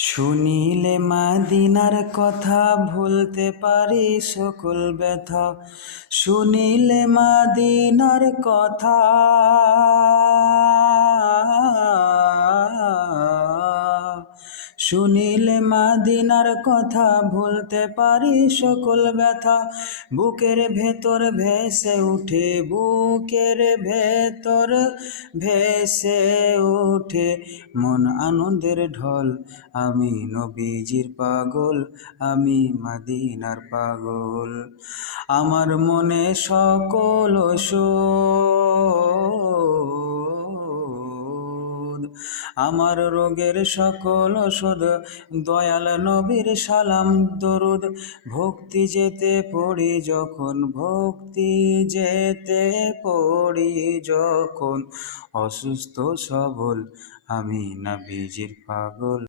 শুনিলে মাদিনার কথা ভুলতে পারি সকল ব্যথা। শুনিলে মাদিনার কথা শুনিলে মাদিনার কথা ভুলতে পারি সকল ব্যথা। বুকের ভেতর ভেসে উঠে, বুকের ভেতর ভেসে উঠে মন আনন্দের ঢল। আমি নবীজির পাগল, আমি মদিনার পাগল। আমার মনে সকল ওষুধ, আমার রোগের সকল ওষুধ, দয়াল নবীর সালাম দরুদ। ভক্তি যেতে পড়ি যখন, ভক্তি যেতে পড়ি যখন, অসুস্থ সবল আমি নবীজির পাগল।